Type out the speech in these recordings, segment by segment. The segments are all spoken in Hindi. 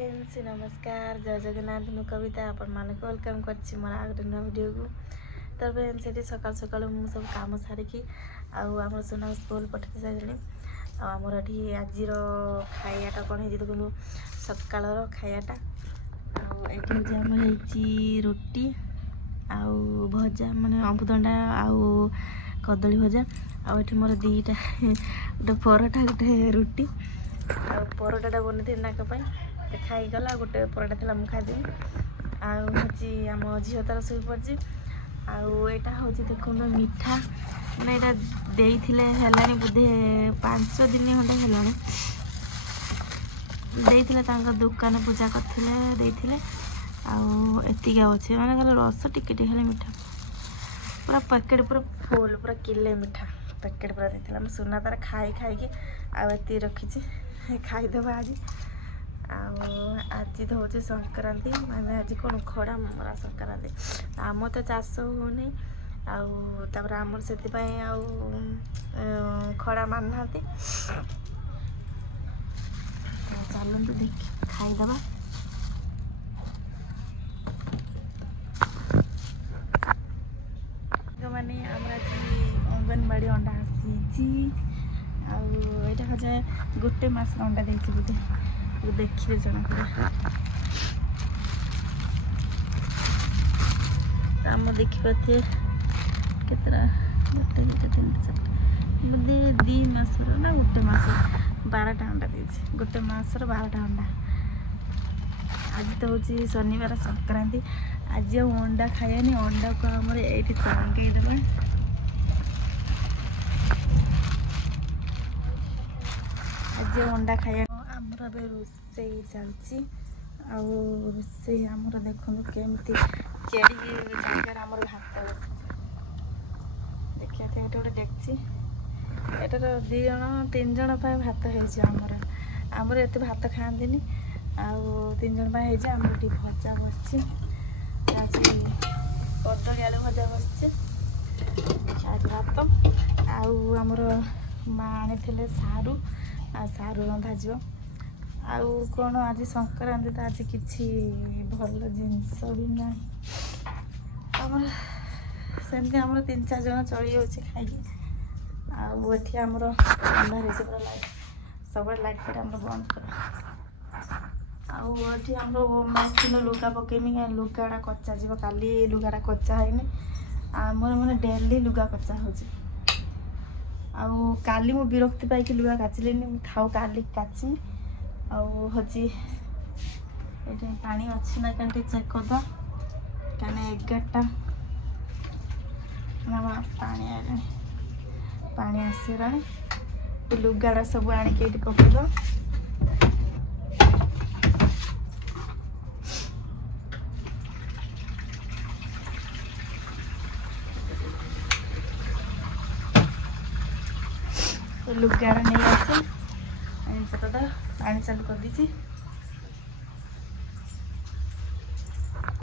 फ्रेंड्स नमस्कार जय जगन्नाथ मु कविता आपण मानक वेलकम करछि मोर आगरे न वीडियो को। तो फ्रेंड्स सेठी सकाल सकाल मु सब काम सारिकी आम सोना स्कूल पठे सारे आमर ये आज खायाटा कौन है देखो सकाल खायाटा आमर रोटी आउ भजा माने अमृतभंडा आउ कदली भजा आठ मोर दीटा गोटे परोटा गोटे रुटी परोटा बनी नाक खाईगला गोटे परोटा थी मुझे खाईदेवी आजी आम झील तार शुई पड़ी आईटा हूँ देखो मीठा मैंने यहाँ देते बोधे 5 दिन खंडे है दुकान पूजा करते आतीक अच्छे मैंने रस टिके खाली मीठा पूरा पैकेट पूरा फुल पूरा किले मीठा पैकेट पूरा देते सुना तार खाई खाई आती रखी खाईदे आज आज तो हूँ संक्रांति माने आज कौन खड़ा मरा संक्रांति आम तो चाष होनी आमर से खड़ा मानना चलते देख खाईदबा माने आज अंगनवाड़ी अंडा आसी आजा गोटे मास अंडा देती बोधे देखिए जना आम देखिपे केतरा गोटे दुटा 3 4 बोधे 2 मासर ना गोटे मास 12टा अंडा देती गोटे मासर 12टा अंडा आज तो हूँ शनिवार संक्रांति आज अंडा खायानी अंडा को आम ये तंगेदेवा आज अंडा खाया आमर ए रोसे चलती रोसे आमर देखो केमती केड़ी जगार आमर भात देखिए गोटे गोटे देखी एटार 2 जन 3 जन भात होमर आमर एत भात खाती 3 जन आमर टी भजा बस कदली आलू भजा बस आज भात आमर माँ आनी सारू सारू रंधा जो कौन आज संक्रांति तो आज किसी भल जिनस भी ना सेमती आम 3-4 जन चली जाऊे खाई आमर अंधार हो पूरा लाइट सब लाइट फाइट आम बंद कर आम मशीन लुगा पकेमी क्या लुगाटा कचा जीव काली लुगाटा कचा है आमर मैंने डेली लुगा कचा हो काली मु विरक्ति पाई लुगा काचिले थाऊ काली काची हूँ ये पानी अच्छी ना क्या चेक करद क्या 11टा पानी आसला लुगाड़ा सब आणिक ये पकड़ लुगाड़ा नहीं आसे पता पानी चालू कर दी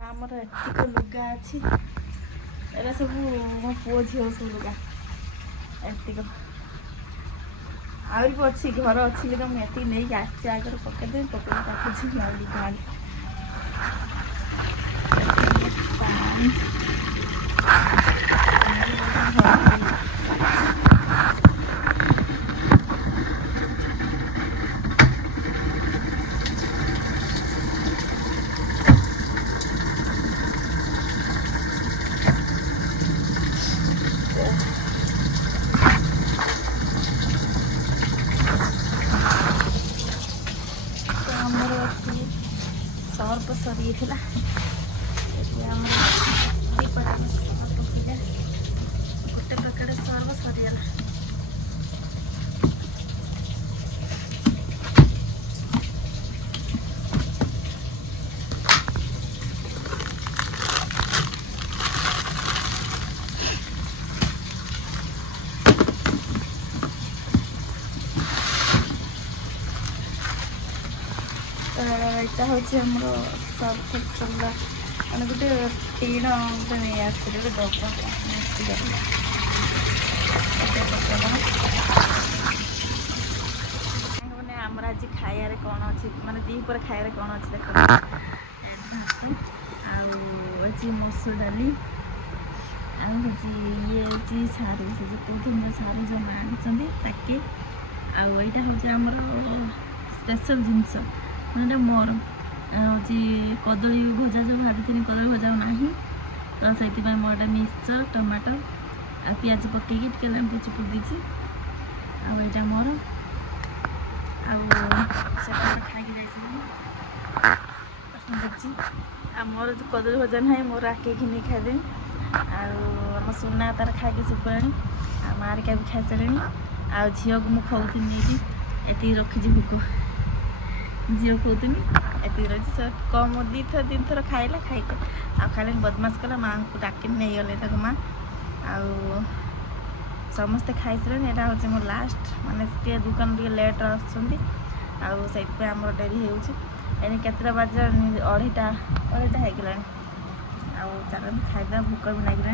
आमर एतिक लुगा अच्छी एरा सब मो पुओ झील सब लुगा एतिक आहरी भी अच्छी घर अच्छी तो मुझे नहीं आसी आगे पकईदे पकड़ सर्फ सरी गोटे पैकेट सर्फ सरीगला यहाँ हूँ सर्फ चला मैंने गोटे टीण गोटे नहीं आसते डब्बा मैंने आमर आज खाइबार कौन अच्छी माने दीपर खाइबार कौन अच्छी देख भात मसूर डाली आजी ये सारू से जो कहते सारू जो आनी ताके आईटा हूँ आमर स्पेशल जिनस मैंने मोर हूँ कदली भजा जो भाजी कदली भजा ना तो से मोर मिक्सचर टमाटर आ पियाज पकईकि टे लेंबू चिपुड़ दीची आईटा मोर खाई देखी मोर जो कदली भजा ना मोर आके नहीं खाईदेवी आम सुना तार खाई सुखला मारिका भी खाई सारे आ झील को मुझे खुदी ये रखी भोक झील खुदी ये रही कम दी थर 3 थर खाइला खाई खाली बदमाश कला माँ को डाक नहीं गले माँ आ समस्ते खाई सारे यहाँ हूँ मोर लास्ट मानते दुकान टे लेट आम डेरी होता बाजे 2:30 होगा चलते खाईदा भोक भी लगे।